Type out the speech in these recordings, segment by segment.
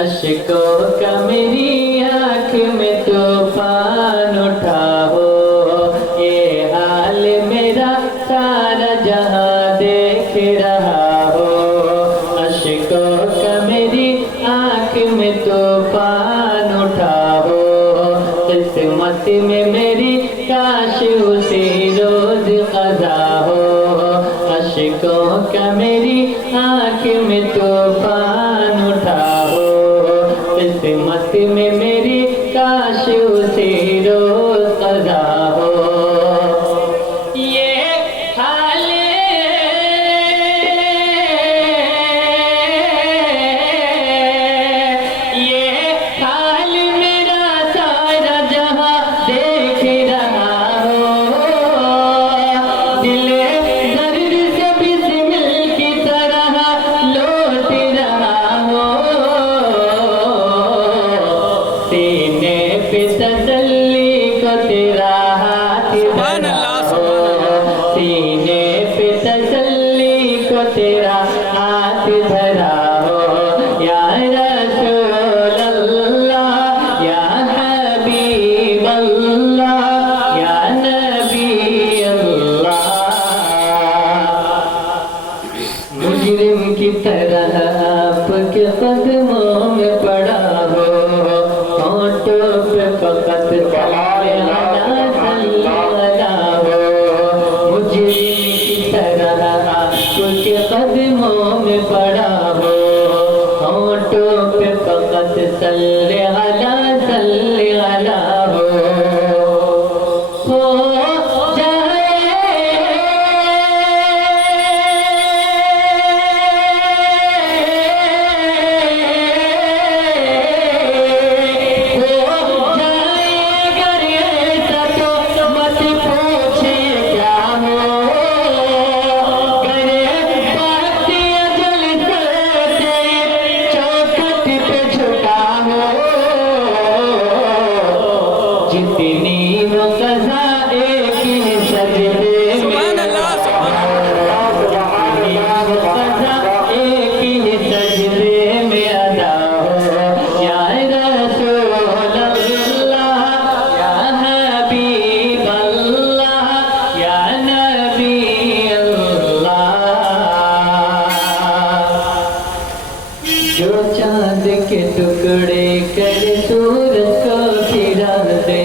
अश्कों का मेरी आँख में तूफान उठा हो, ये हाल मेरा सारा जहां देख रहा हो। अश्कों का मेरी आँख में तूफान उठा हो, किस्मत में मेरी काश उसी रोज क़ज़ा हो। अश्कों का मेरी आँख में तूफान उठा हो, किस्मत में मेरी काश उसी रोज क़ज़ा हो। ये हाल मेरा सारा जहां देख रहा हो। दिल दर्द से बिस्मिल की तरह लौट रहा हो। सीने पे तसल्ली को तेरा हाथ धरा हो, सीने पे तसल्ली को तेरा हाथ धरा हो। या रसूल अल्लाह, या हबीब अल्लाह, या नबी अल्लाह। मुजरिम की तरह आपके कदमों में पड़ा हो, होंठों पे फकत मुजरिम की तरह आपके कदमों में पड़ा हो, होंठों पे फकत सल्ले अला हो जितनी वो क़ज़ा एक ही सजदे में एक ही सजदे में अदा हो। या रसूल अल्लाह, या हबीब अल्लाह, या नबी अल्लाह। जो चाँद के टुकड़े कर सूरज को फिरा दे,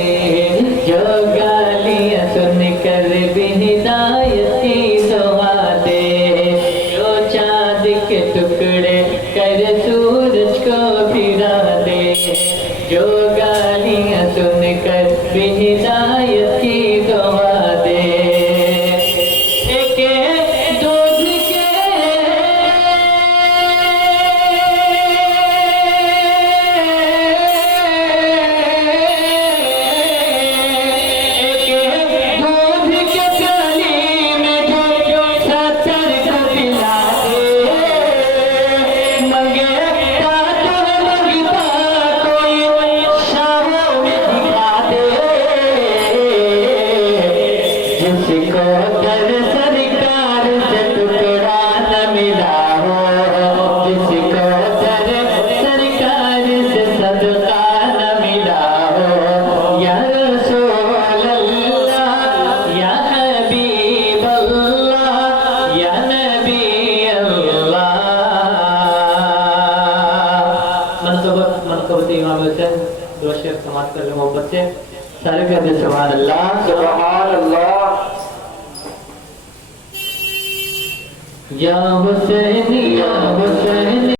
जो गालियाँ सुन कर भी हिदायत की दुआ दे। जो चाँद के टुकड़े कर सूरज को फिरा दे, जो गालियाँ सुन कर भी हिदायत की दुआ दे। जिसको दर सरकार से टुकड़ा न मिला हो, जिसको दर सरकार से सदका न मिला हो। या रसूल अल्लाह, या हबीब अल्लाह, या नबी अल्लाह। मनकबत इमाम हुसैन दो शेर समाज कर लो मोहब्बत से, सारे कहते सुभान अल्लाह, सुभान अल्लाह। या हुसैन, या हुसैन।